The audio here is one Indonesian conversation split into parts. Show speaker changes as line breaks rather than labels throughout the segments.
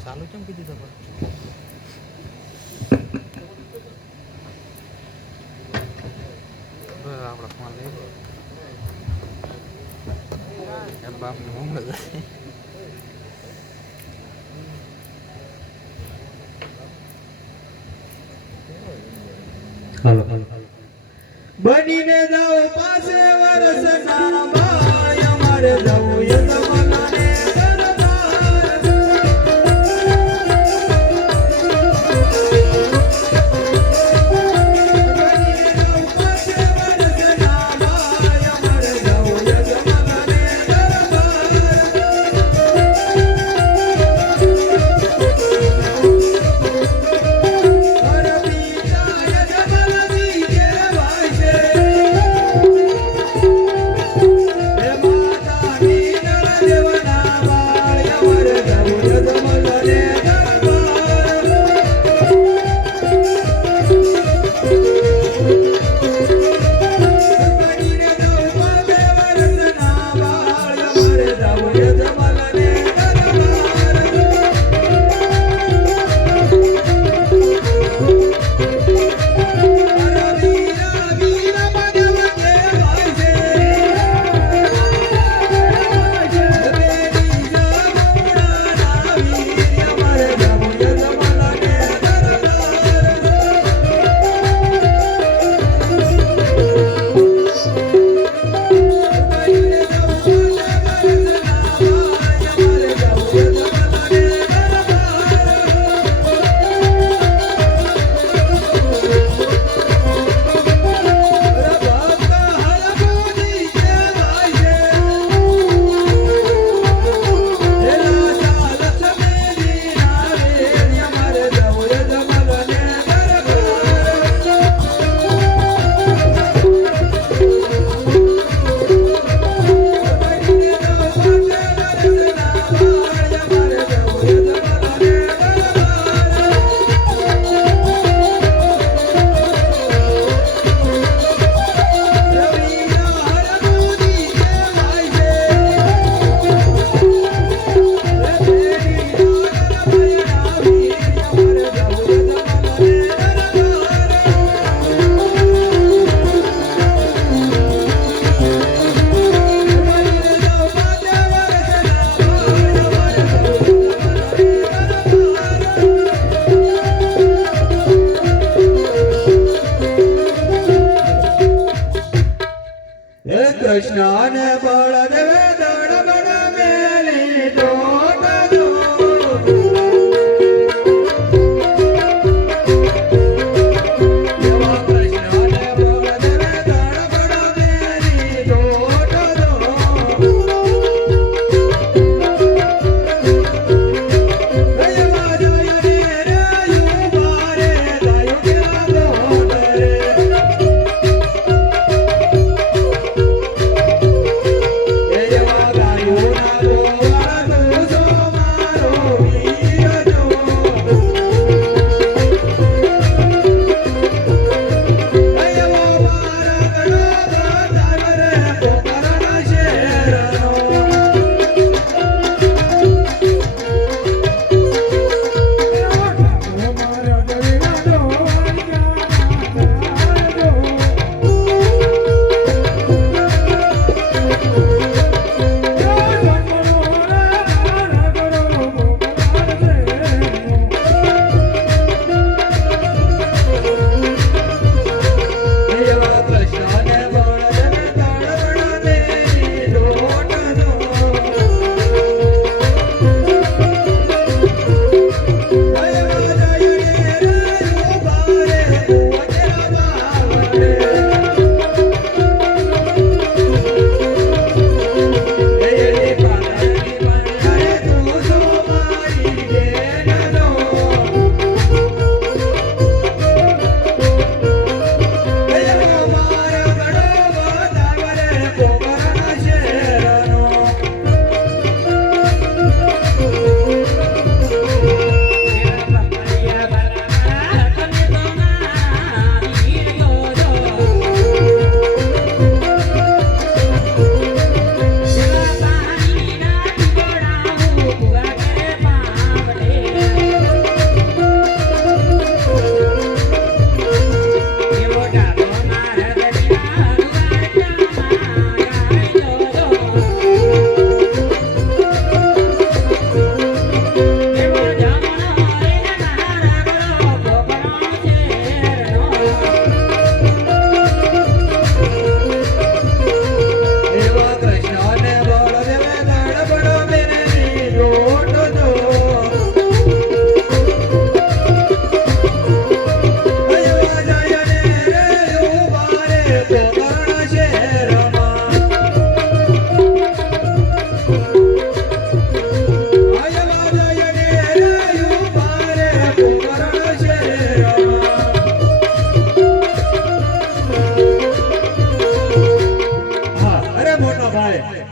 Salut cang pidi dapat.
Bang, ngomong gak sih? Halo, halo, halo.
Bani Krishna બળ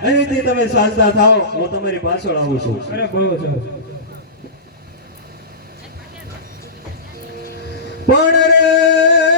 અહીંથી તમે સાજતા થાઓ હું તમારી પાછળ આવું છું.
પણ રે